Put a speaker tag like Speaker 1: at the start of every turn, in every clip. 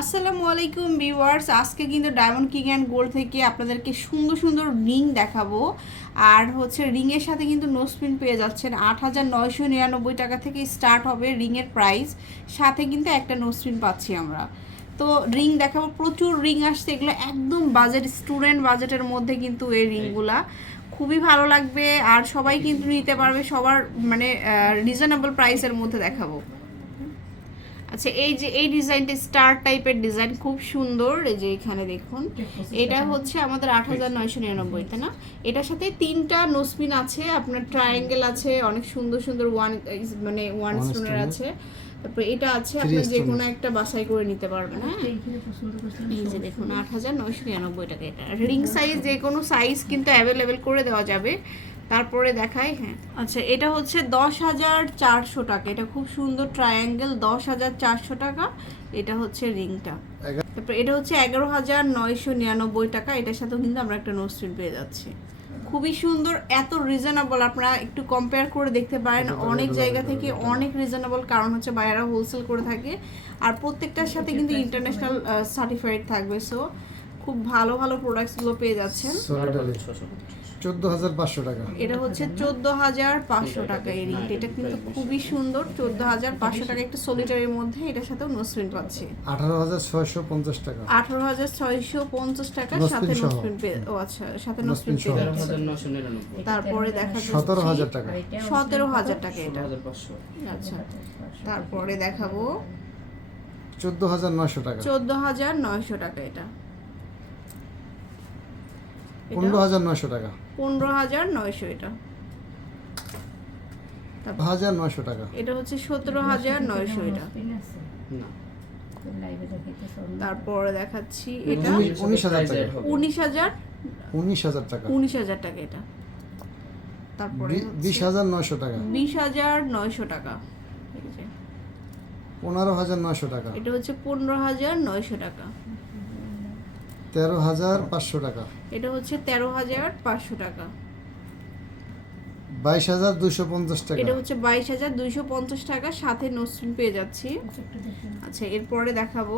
Speaker 1: আসসালামু আলাইকুম ভিউয়ার্স। আজকে কিন্তু ডায়মন্ড কিং অ্যান্ড গোল্ড থেকে আপনাদেরকে সুন্দর সুন্দর রিং দেখাবো। আর হচ্ছে রিংয়ের সাথে কিন্তু নোসপিন পেয়ে যাচ্ছেন আট হাজার নয়শো নিরানব্বই টাকা থেকে স্টার্ট হবে রিংয়ের প্রাইস সাথে কিন্তু একটা নোসপিন পাচ্ছি আমরা। তো রিং দেখাবো প্রচুর রিং আসছে। এগুলো একদম বাজেট স্টুডেন্ট বাজেটের মধ্যে কিন্তু এই রিংগুলা। খুবই ভালো লাগবে। আর সবাই কিন্তু নিতে পারবে সবার মানে রিজনেবল প্রাইসের মধ্যে দেখাবো। আচ্ছা এই যে এই ডিজাইনটা স্টার টাইপের ডিজাইন খুব সুন্দর। এই যে এখানে দেখুন এটা হচ্ছে আমাদের আট হাজার নয়শো নিরানব্বই তাই না? এটার সাথে তিনটা নোসপিন আছে আপনার ট্রায়াঙ্গেল আছে অনেক সুন্দর সুন্দর ওয়ান মানে ওয়ান স্টোনের আছে। তারপরে এটা আছে আপনার যে কোনো একটা বাছাই করে নিতে পারবেন হ্যাঁ? এই যে দেখুন আট হাজার নয়শো নিরানব্বই টাকা এটা। রিং সাইজ যে কোনো সাইজ কিন্তু অ্যাভেলেবেল করে দেওয়া যাবে। তারপরে দেখাই হ্যাঁ। আচ্ছা এটা হচ্ছে দশ হাজার চারশো টাকা। এটা খুব সুন্দর ট্রায়াঙ্গেল দশ হাজার চারশো টাকা। এটা হচ্ছে রিংটা। তারপরে এটা হচ্ছে এগারো হাজার নয়শো নিরানব্বই টাকা। এটার সাথেও কিন্তু আমরা একটা নোস্ট্রিন পেয়ে যাচ্ছি। খুবই সুন্দর এত রিজনেবল আপনারা একটু কম্পেয়ার করে দেখতে পারেন। অনেক জায়গা থেকে অনেক রিজনেবল কারণ হচ্ছে বাইরা হোলসেল করে থাকে। আর প্রত্যেকটার সাথে কিন্তু ইন্টারন্যাশনাল সার্টিফাইড থাকবে। সো খুব ভালো ভালো প্রোডাক্টসগুলো পেয়ে যাচ্ছেন।
Speaker 2: চোদ্দ হাজার পাঁচশো টাকা।
Speaker 1: এটা হচ্ছে চোদ্দ হাজার পাঁচশো টাকা এই রিংটা এটা কিন্তু খুবই সুন্দর চোদ্দ হাজার পাঁচশো টাকা একটা সলিটারির মধ্যে এটার সাথেও নোসপ্রিন পাচ্ছি।
Speaker 2: আঠারো হাজার ছয়শো পঞ্চাশ টাকা।
Speaker 1: আঠারো হাজার ছয়শো পঞ্চাশ টাকা সাথে। পেয়ে ও আচ্ছা সাথে Nospin নোসপ্রিন পেয়ে তারপরে দেখা
Speaker 2: সতেরো হাজার টাকা।
Speaker 1: সতেরো হাজার টাকা এটা। হাজার পাঁচশো। আচ্ছা তারপরে দেখাবো।
Speaker 2: চোদ্দ হাজার নয়শো টাকা।
Speaker 1: চোদ্দ হাজার নয়শো টাকা এটা।
Speaker 2: পনেরো হাজার নয়শো টাকা।
Speaker 1: পনেরো হাজার নয়শো এটা।
Speaker 2: হাজার নয়শো টাকা।
Speaker 1: এটা হচ্ছে সতেরো হাজার নয়শো এটা। তারপরে দেখাচ্ছি এটা।
Speaker 2: উনি- উনিশ হাজার টাকা।
Speaker 1: উনিশ হাজার?
Speaker 2: উনিশ হাজার টাকা।
Speaker 1: উনিশ হাজার টাকা এটা। তারপরে
Speaker 2: বিশ হাজার নয়শো টাকা।
Speaker 1: বিশ হাজার নয়শো টাকা।
Speaker 2: পনেরো হাজার নয়শো টাকা। এটা
Speaker 1: হচ্ছে পনেরো হাজার নয়শো টাকা।
Speaker 2: তেরো হাজার পাঁচশো টাকা।
Speaker 1: এটা হচ্ছে তেরো হাজার পাঁচশো টাকা।
Speaker 2: বাইশ হাজার দুশো পঞ্চাশ টাকা। এটা
Speaker 1: হচ্ছে বাইশ হাজার দুইশো পঞ্চাশ টাকা সাথে নোসপিন পেয়ে যাচ্ছি। আচ্ছা এরপরে দেখাবো।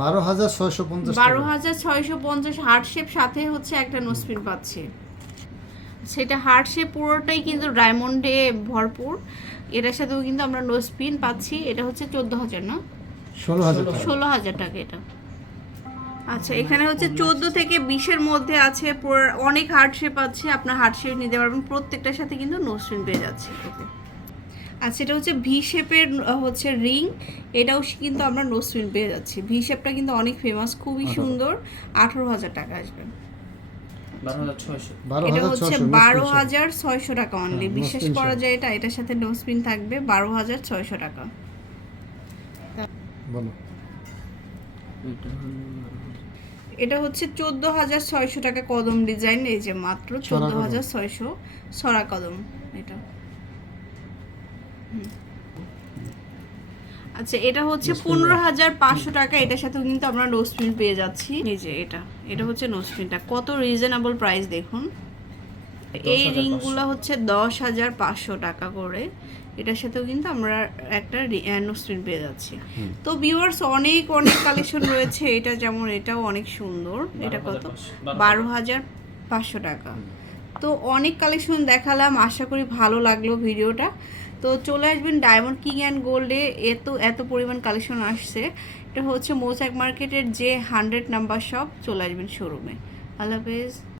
Speaker 2: বারো হাজার ছয়শো পঞ্চাশ
Speaker 1: বারো হাজার ছয়শো পঞ্চাশ হার্ট শেপ সাথে হচ্ছে একটা নোসপিন পাচ্ছি। সেটা হার্ট শেপ পুরোটাই কিন্তু ডায়মন্ডে ভরপুর। এটার সাথেও কিন্তু আমরা নোসপিন পাচ্ছি। এটা হচ্ছে চোদ্দ হাজার না? ষোলো হাজার ষোলো হাজার টাকা এটা। আচ্ছা এখানে হচ্ছে চোদ্দ থেকে বিশের মধ্যে আছে অনেক হার্ট শেপ আছে আপনার হার্ট শেপ নিতে পারবেন প্রত্যেকটার সাথে কিন্তু নোসপিন পেয়ে যাচ্ছে। আচ্ছা এটা হচ্ছে ভি শেপের হচ্ছে রিং এটাও কিন্তু আমরা নোসপিন পেয়ে যাচ্ছি। ভি শেপটা কিন্তু অনেক ফেমাস খুবই সুন্দর আঠারো হাজার টাকা আসবে।
Speaker 3: বারো হাজার ছয়শো।
Speaker 1: এটা হচ্ছে বারো হাজার ছয়শো টাকা অনলি হ্যাঁ, বিশ্বাস করা যায় এটা এটার সাথে নোসপিন থাকবে বারো হাজার ছয়শো টাকা। বলো। এটা হচ্ছে চোদ্দ হাজার ছয়শো টাকা কদম ডিজাইন এই যে মাত্র চোদ্দ হাজার ছয়শো সরা কদম এটা। আচ্ছা এটা হচ্ছে পনেরো হাজার পাঁচশো টাকা। এটার সাথে কিন্তু আমরা নোসপিন পেয়ে যাচ্ছি। এই যে এটা এটা হচ্ছে নোসপিনটা কত রিজনেবল প্রাইস দেখুন। এই রিংগুলো হচ্ছে দশ হাজার পাঁচশো টাকা করে। এটার সাথেও কিন্তু আমরা একটা নোসপিন পেয়ে যাচ্ছি। তো ভিউয়ার্স অনেক অনেক কালেকশন রয়েছে। এটা যেমন এটাও অনেক সুন্দর। এটা কত? বারো হাজার। পাঁচশো টাকা। তো অনেক কালেকশন দেখালাম। আশা করি ভালো লাগল ভিডিওটা। তো চলে আসবেন ডায়মন্ড কিং অ্যান্ড গোল্ডে এত এত পরিমাণ কালেকশন আসছে। এটা হচ্ছে মোসাক মার্কেটের যে হান্ড্রেড নাম্বার শপ চলে আসবেন শোরুমে আল্লাহ হাফেজ।